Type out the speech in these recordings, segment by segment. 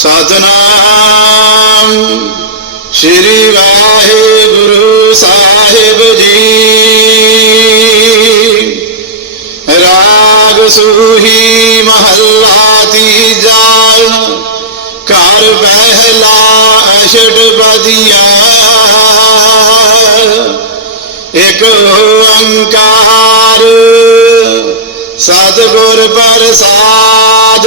ਸਤਨਾਮ ਸ੍ਰੀ ਵਾਹਿਗੁਰੂ ਸਾਹਿਬ ਜੀ। ਰਾਗ ਸੂਹੀ ਮਹੱਲਾ ਤੀਜਾ। ਘਰ ਪਹਿਲਾ ਅਸ਼ਟ ਬਦੀਆ। ਇਕ ਓੰਕਾਰ। ਸਤਿਗੁਰ ਪ੍ਰਸਾਦ।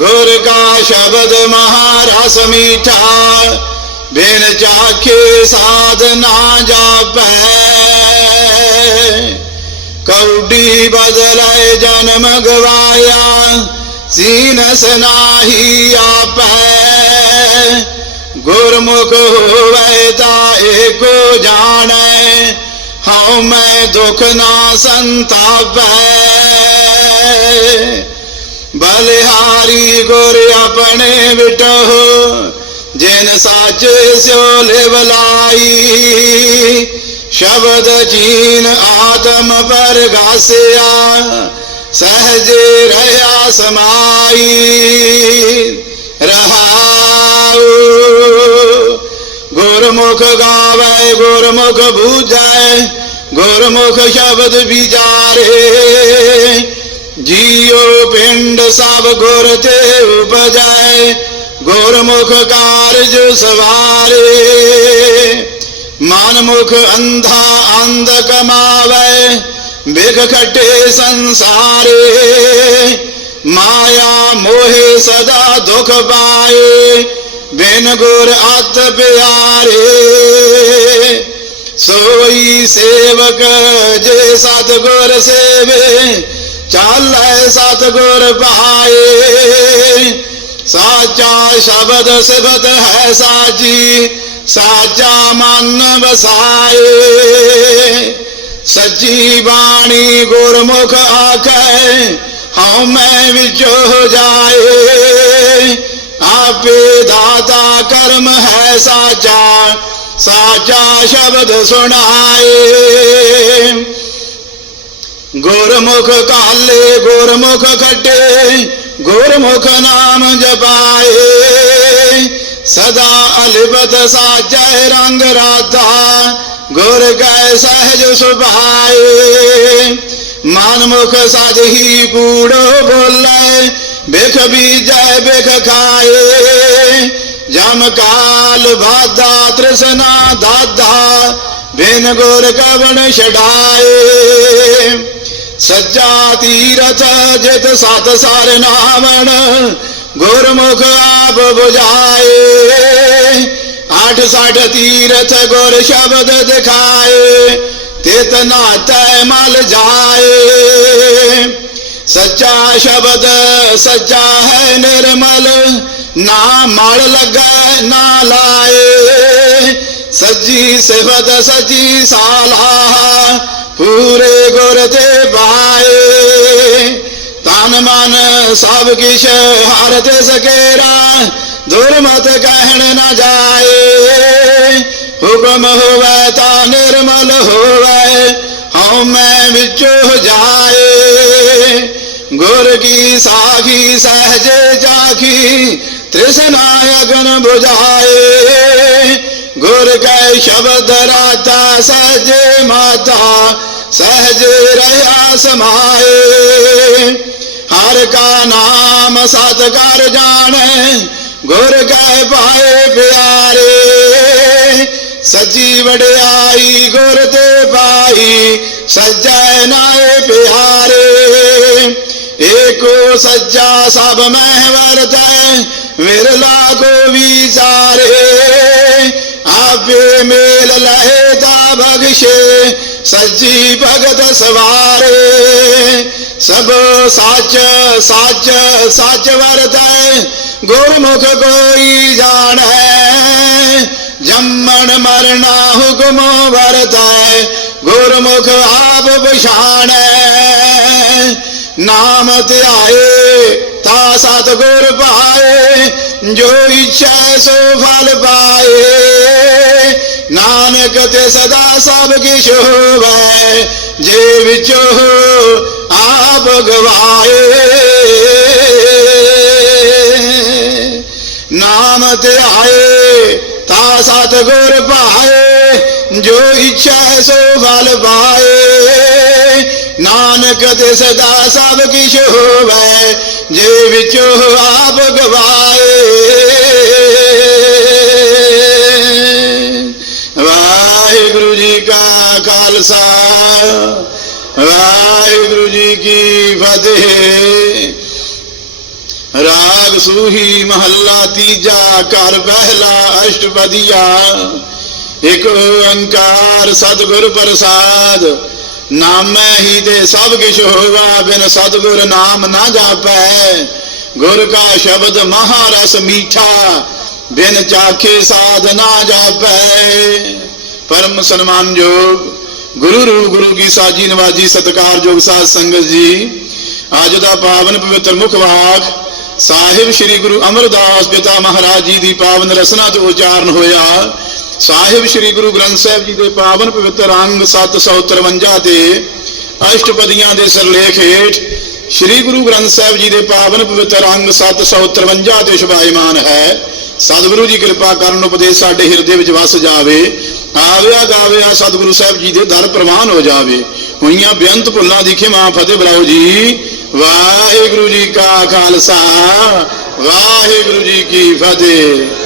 गुर का शब्द महारस मीठा, बिन चाखे साधना जाप। कौडी बदल जन्म गवाया सीन सनाही आप। गुरमुख होवे को जाने हाँ मैं दुख ना संताप। है बलिहारी गुर अपने बिटो जिन साच सोले बलाई शब्द जीन आत्म पर घासिया, सहज रया समाई। रहा गुरमुख गावे, गुरमुख भूजाए गुरमुख शब्द बिजारे ਜੀਉ ਪਿੰਡ ਸਭ ਗੁਰ ਤੇ ਉਪਜੈ ਗੁਰਮੁਖ ਕਾਰਜ ਸਵਾਰੇ। ਮਨ ਮੁਖ ਅੰਧਾ ਅੰਧ ਕਮਾਵੇ, ਬਿਖ ਖਟੇ ਸੰਸਾਰੇ। ਮਾਇਆ ਮੋਹਿ ਸਦਾ ਦੁਖ ਪਾਏ, ਬਿਨ ਗੁਰ ਅਤ ਪਿਆਰੇ। ਸੋਈ ਸੇਵਕ ਜੇ ਸਤ ਗੁਰ ਸੇਵੇ चल सतगुर बहाए। साचा शब्द सिबत है साजी, साचा मन बसाए। सची बाणी गुरमुख आख हम मैं विचो जाए। आपे दाता कर्म है साचा साचा शब्द सुनाए। गोरमुख काले गोरमुख खटे गोरमुख नाम जपाए। सदा अलिपत सा साजय रंग राधा, गोर गए सहज सुभाए। मानमुख सज ही पूड़ो बोले बिख भी जय बिख खाए। जम काल भादा तृष्णा दादा, बिन गोर कवन छाए सज्जा तीरथ जित सत सर नामण गुरमुख आप बुझाए। आठ साठ तीरथ गुर शब्द दिखाए तित नात मल जाए। सच्चा शब्द सच्चा है निर्मल, ना मल लगा, ना लाए। सजी सिफत सजी साला, पूरे गुर दे भाई मान सब किश हर सकेरा, दूर मत कहण न जाए। हुक्म होवे ता निर्मल होवे हम मैं बिचो जाए। गुर की साखी सहज जाखी तृष्णा अगन बुझाए। गुर के शब्द राता सहज माता, सहज रया समाए। कार का नाम सतकार जाने, गुर कह पाए प्यारे। सजी बड़े आई गुर दे पाई सज्जा नाए प्यारे। एको सज्जा सब मह वर्त विरला को विचारे। आप मेल लहे ता भगशे सजी भगत सवार, सब साच साच साच वरत गुरमुख कोई जान है मरना हुक्म वरत गुरमुख आप पछाण नाम त्याए था सतगुर पाए, जो इच्छा सो फल पाए। ਨਾਨਕ ਤੇ ਸਦਾ ਸਭ ਕਿਛ ਹੋਵੇ ਜੇ ਵਿੱਚੋ ਆਪ ਗਵਾਏ ਨਾਮ ਧਿਆਏ ਤਾ ਸਤਿਗੁਰ ਪਾਏ ਜੋ ਇੱਛਾ ਸੋ ਫਲ ਪਾਏ ਨਾਨਕ ਤੇ ਸਦਾ ਸਭ ਕਿਛ ਹੋਵੇ ਜੇ ਵਿੱਚੋ ਆਪ ਗਵਾਏ ਖਾਲਸਾ ਵਾਹਿਗੁਰੂ ਜੀ ਕੀ ਫਤਿਹ। ਰਾਗ ਸੂਹੀ ਮਹੱਲਾ ਤੀਜਾ, ਘਰ ਪਹਿਲਾ ਅਸ਼ਟਪਦੀਆ। ਇਕ ਓੰਕਾਰ ਸਤਿਗੁਰ ਪ੍ਰਸਾਦ। ਨਾਮੈ ਹੀ ਤੇ ਸਭ ਕਿਛ ਹੋਵਾ, ਬਿਨ ਸਤਿਗੁਰ ਨਾਮ ਨਾ ਜਾਪੈ। ਗੁਰ ਕਾ ਸ਼ਬਦ ਮਹਾਰਸ ਮੀਠਾ, ਬਿਨ ਚਾਖੇ ਸਾਧ ਨਾ ਜਾਪੈ। ਪਰਮ ਸਨਮਾਨਯੋਗ ਗੁਰੂ ਰੂਪ ਗੁਰੂ ਕੀ ਸਾਜੀ ਨਵਾਜੀ ਸਤਕਾਰਯੋਗ ਸਾਧ ਸੰਗਤ ਜੀ। ਅੱਜ ਦਾ ਪਾਵਨ ਪਵਿੱਤਰ ਮੁਖ ਵਾਕ, ਸਾਹਿਬ ਸ੍ਰੀ ਗੁਰੂ ਅਮਰਦਾਸ ਪਿਤਾ ਮਹਾਰਾਜ ਜੀ ਦੀ ਪਾਵਨ ਰਸਨਾ ਤੋਂ ਉਚਾਰਨ ਹੋਇਆ। ਸਾਹਿਬ ਸ੍ਰੀ ਗੁਰੂ ਗ੍ਰੰਥ ਸਾਹਿਬ ਜੀ ਦੇ ਪਾਵਨ ਪਵਿੱਤਰ ਅੰਗ 753 ਤੇ ਅਸ਼ਟਪਦੀਆਂ ਦੇ ਸਰਲੇਖ ਹੇਠ ਸ੍ਰੀ ਗੁਰੂ ਗ੍ਰੰਥ ਸਾਹਿਬ ਜੀ ਦੇ ਪਾਵਨ ਪਵਿੱਤਰ ਅੰਗ 753 ਤੇ ਸ਼ੁਭਾਇਮਾਨ ਹੈ। ਸਤਿਗੁਰੂ ਜੀ ਕਿਰਪਾ ਕਰਨ ਉਪਦੇਸ਼ ਸਾਡੇ ਹਿਰਦੇ ਵਿੱਚ ਵਸ ਜਾਵੇ, ਆਵਿਆ ਗਾਵਿਆ ਸਤਿਗੁਰੂ ਸਾਹਿਬ ਜੀ ਦੇ ਦਰ ਪ੍ਰਵਾਨ ਹੋ ਜਾਵੇ। ਹੋਈਆਂ ਬੇਅੰਤ ਭੁੱਲਾਂ ਦੀ ਖਿਮਾ ਫਤਿਹ ਬਰਾਓ ਜੀ। ਵਾਹਿਗੁਰੂ ਜੀ ਕਾ ਖਾਲਸਾ, ਵਾਹਿਗੁਰੂ ਜੀ ਕੀ ਫਤਿਹ।